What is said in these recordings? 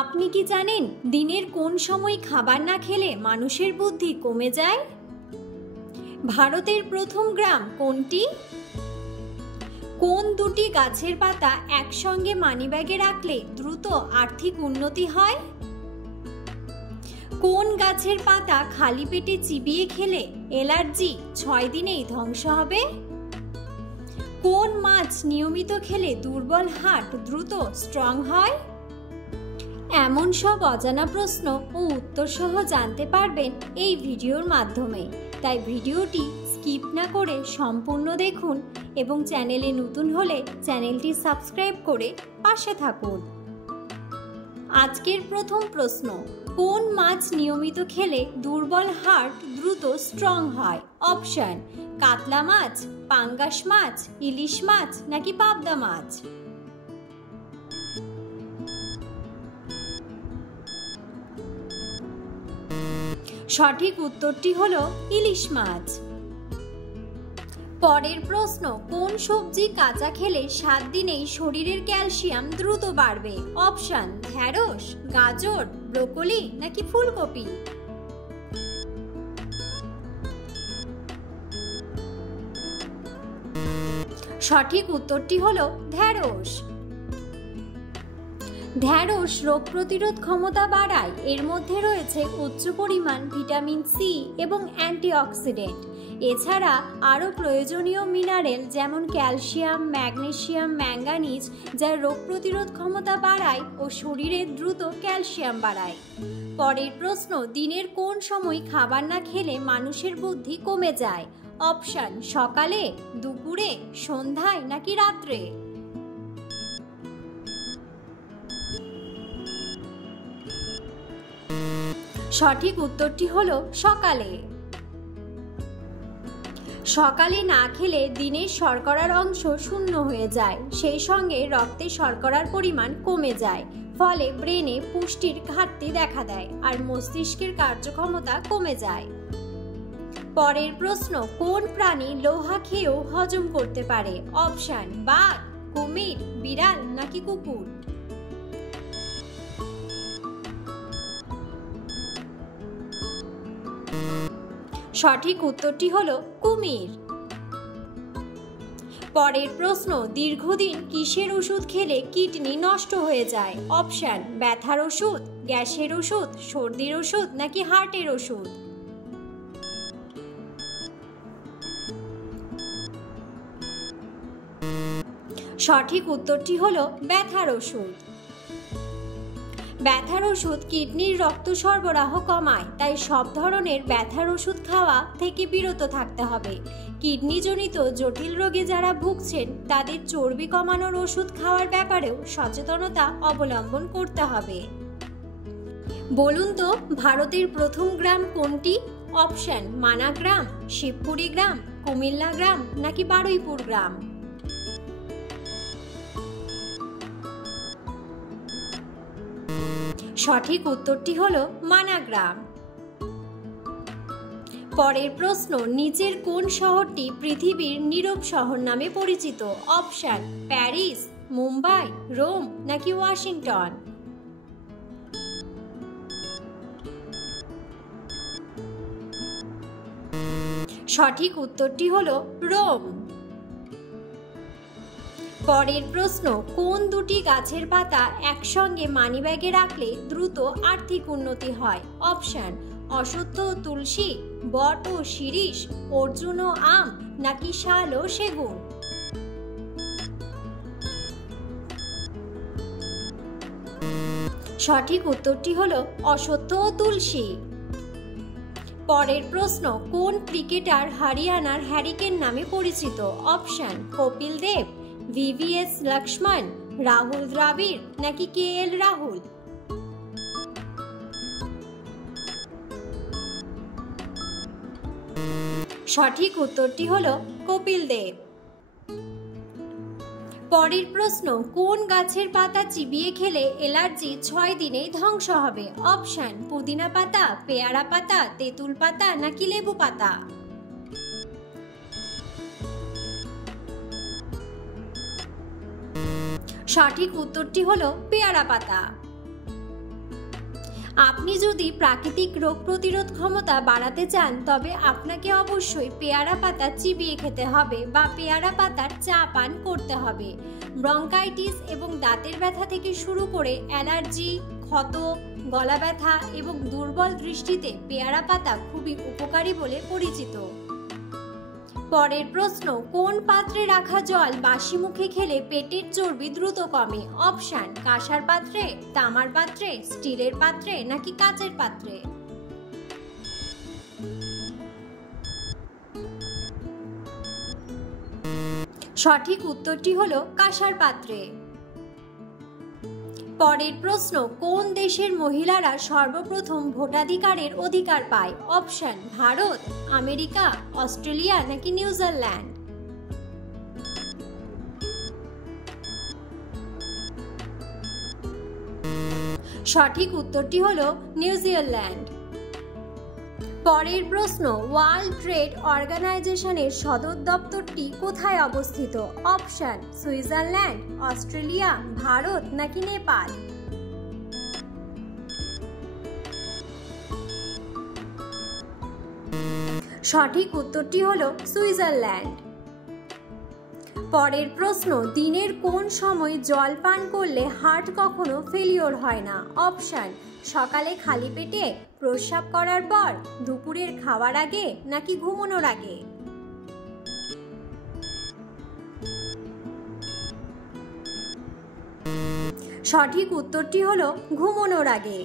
আপনি কি জানেন দিনের কোন সময় খাবার না খেলে মানুষের বুদ্ধি কমে যায়? ভারতের প্রথম গ্রাম কোনটি? কোন দুটি গাছের পাতা একসঙ্গে মানিব্যাগে রাখলে দ্রুত আর্থিক উন্নতি হয়? কোন গাছের পাতা খালি পেটে চিবিয়ে খেলে অ্যালার্জি 6 দিনেই ধ্বংস হবে? কোন মাছ নিয়মিত খেলে দুর্বল হার্ট দ্রুত স্ট্রং হয়? এমন সব অজানা প্রশ্ন ও উত্তর সহ জানতে পারবেন এই ভিডিওর মাধ্যমে। তাই ভিডিওটি স্কিপ না করে সম্পূর্ণ দেখুন এবং চ্যানেলে নতুন হলে চ্যানেলটি সাবস্ক্রাইব করে পাশে থাকুন। আজকের প্রথম প্রশ্ন, কোন মাছ নিয়মিত খেলে দুর্বল হার্ট দ্রুত স্ট্রং হয়? অপশন: কাতলা মাছ, পাঙ্গাস মাছ, ইলিশ মাছ নাকি পাবদা মাছ? সঠিক উত্তরটি হলো ইলিশ মাছ। পরের প্রশ্ন, কোন সবজি কাঁচা খেলে 7 দিনেই শরীরের ক্যালসিয়াম দ্রুত বাড়বে? অপশন: ঢেঁড়স, গাজর, ব্রোকলি নাকি ফুলকপি? সঠিক উত্তরটি হলো ঢেঁড়স। ঢেঁড়স রোগ প্রতিরোধ ক্ষমতা বাড়ায়। এর মধ্যে রয়েছে উচ্চ পরিমাণ ভিটামিন সি এবং অ্যান্টিঅক্সিডেন্ট। এছাড়া আরও প্রয়োজনীয় মিনারেল যেমন ক্যালসিয়াম, ম্যাগনেসিয়াম, ম্যাঙ্গানিজ, যা রোগ প্রতিরোধ ক্ষমতা বাড়ায় ও শরীরে দ্রুত ক্যালসিয়াম বাড়ায়। পরের প্রশ্ন, দিনের কোন সময় খাবার না খেলে মানুষের বুদ্ধি কমে যায়? অপশন: সকালে, দুপুরে, সন্ধ্যায় নাকি রাত্রে? সঠিক উত্তরটি হলো সকালে। সকালে না খেলে দিনের শর্করার অংশ শূন্য হয়ে যায়, সেই সঙ্গে রক্তে শর্করার পরিমাণ কমে যায়, ফলে ব্রেনে পুষ্টির ঘাটতি দেখা দেয় আর মস্তিষ্কের কার্যক্ষমতা কমে যায়। পরের প্রশ্ন, কোন প্রাণী লোহা খেয়েও হজম করতে পারে? অপশন: বাঘ, কুমির, বিড়াল নাকি কুকুর? সঠিক উত্তরটি হলো কুমির। পরের প্রশ্ন, দীর্ঘদিন কিসের ওষুধ খেলে কিডনি নষ্ট হয়ে যায়? অপশন: ব্যথার ওষুধ, গ্যাসের ওষুধ, সর্দির ওষুধ নাকি হার্টের ওষুধ? সঠিক উত্তরটি হলো ব্যথার ওষুধ। ব্যথার ওষুধ কিডনির রক্ত সরবরাহ কমায়, তাই সব ধরনের ব্যথার ওষুধ খাওয়া থেকে বিরত থাকতে হবে। কিডনিজনিত জটিল রোগে যারা ভুগছেন তাদের চর্বি কমানোর ওষুধ খাওয়ার ব্যাপারেও সচেতনতা অবলম্বন করতে হবে। বলুন তো, ভারতের প্রথম গ্রাম কোনটি? অপশন: মানা গ্রাম, শিবপুরি গ্রাম, কুমিল্লা গ্রাম নাকি বারুইপুর গ্রাম? সঠিক উত্তরটি হলো মানা গ্রাম। পরের প্রশ্ন, নিচের কোন শহরটি পৃথিবীর নীরব শহর নামে পরিচিত? অপশন: প্যারিস, মুম্বাই, রোম নাকি ওয়াশিংটন? সঠিক উত্তরটি হলো রোম। পরের প্রশ্ন, কোন দুটি গাছের পাতা একসঙ্গে মানিব্যাগে রাখলে দ্রুত আর্থিক উন্নতি হয়? অপশন: অশ্বত্থ ও তুলসী, বট ও শিরীষ, অর্জুন ও আম নাকি শাল ও সেগুন? সঠিক উত্তরটি হলো অশ্বত্থ ও তুলসী। পরের প্রশ্ন, কোন ক্রিকেটার হরিয়ানার হ্যারিকেন নামে পরিচিত? অপশন: কপিল দেব, VVS লক্ষ্মণ, রাহুল দ্রাবিড় নাকি KL রাহুল? সঠিক উত্তরটি হলো কপিল দেব। পরের প্রশ্ন, কোন গাছের পাতা চিবিয়ে খেলে অ্যালার্জি 6 দিনেই ধ্বংস হবে? অপশন: পুদিনা পাতা, পেয়ারা পাতা, তেঁতুল পাতা নাকি লেবু পাতা? সঠিক উত্তরটি হলো পেয়ারা পাতা। আপনি যদি প্রাকৃতিক রোগ প্রতিরোধ ক্ষমতা বাড়াতে চান তবে আপনাকে অবশ্যই পেয়ারা পাতা চিবিয়ে খেতে হবে বা পেয়ারা পাতার চা পান করতে হবে। ব্রঙ্কাইটিস এবং দাঁতের ব্যথা থেকে শুরু করে অ্যালার্জি, ক্ষত, গলা ব্যথা এবং দুর্বল দৃষ্টিতে পেয়ারা পাতা খুবই উপকারী বলে পরিচিত। পরের প্রশ্ন, কোন পাত্রে রাখা জল বাসি মুখে খেলে পেটের চর্বি দ্রুত কমে? অপশন: কাঁসার পাত্রে, তামার পাত্রে, স্টিলের পাত্রে নাকি কাচের পাত্রে? সঠিক উত্তরটি হলো কাঁসার পাত্রে। পরের প্রশ্ন, কোন দেশের মহিলারা সর্বপ্রথম ভোটাধিকারের অধিকার পায়? অপশন: ভারত, আমেরিকা, অস্ট্রেলিয়া নাকি নিউজিল্যান্ড? সঠিক উত্তরটি হলো নিউজিল্যান্ড। পরের প্রশ্ন, ওয়ার্ল্ড ট্রেড অর্গানাইজেশনের সদর দপ্তরটি কোথায় অবস্থিত? অপশন: সুইজারল্যান্ড, অস্ট্রেলিয়া, ভারত নাকি নেপাল? সঠিক উত্তরটি হলো সুইজারল্যান্ড। পরের প্রশ্ন, দিনের কোন সময় জল পান করলে হার্ট কখনো ফেলিওর হয় না? অপশন: সকালে খালি পেটে, প্রস্রাব করার পর, দুপুরের খাওয়ার আগে নাকি ঘুমানোর আগে? সঠিক উত্তরটি হলো ঘুমানোর আগে।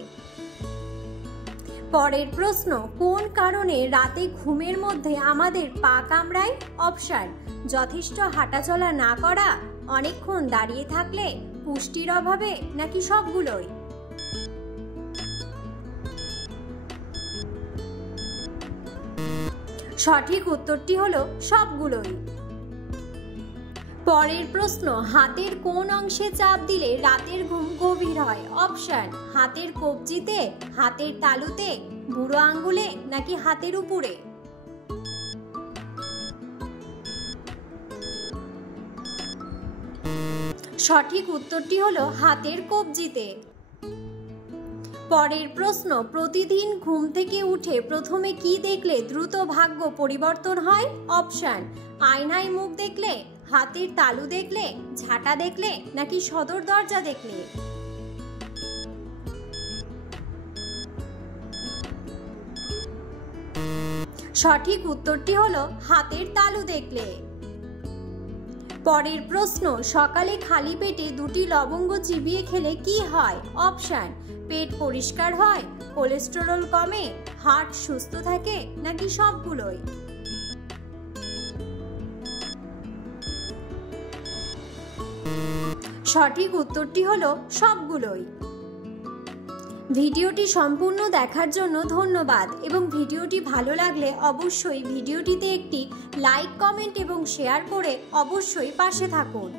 পরের প্রশ্ন, কোন কারণে রাতে ঘুমের মধ্যে আমাদের পা কামড়ায়? অপশন: যথেষ্ট হাঁটাচলা না করা, অনেকক্ষণ দাঁড়িয়ে থাকলে, পুষ্টির অভাবে নাকি সবগুলোই? সঠিক উত্তরটি হলো সবগুলোই। পরের প্রশ্ন, হাতের কোন অংশে চাপ দিলে রাতের ঘুম গভীর হয়? অপশন: হাতের কবজিতে, হাতের তালুতে, বুড়ো আঙ্গুলে নাকি হাতের উপরে? সঠিক উত্তরটি হলো হাতের কবজিতে। পরের প্রশ্ন, প্রতিদিন ঘুম থেকে উঠে প্রথমে কি দেখলে দ্রুত ভাগ্য পরিবর্তন হয়? অপশন: আয়নায় মুখ দেখলে, হাতের তালু দেখলে, ঝাঁটা দেখলে নাকি সদর দরজা দেখলে? সঠিক উত্তরটি হলো হাতের তালু দেখলে। পরের প্রশ্ন, সকালে খালি পেটে 2টি লবঙ্গ চিবিয়ে খেলে কি হয়? অপশন: পেট পরিষ্কার হয়, কোলেস্টেরল কমে, হার্ট সুস্থ থাকে নাকি সবগুলোই? সঠিক উত্তরটি হলো সবগুলোই। ভিডিওটি সম্পূর্ণ দেখার জন্য ধন্যবাদ এবং ভিডিওটি ভালো লাগলে অবশ্যই ভিডিওটিতে একটি লাইক, কমেন্ট এবং শেয়ার করে অবশ্যই পাশে থাকুন।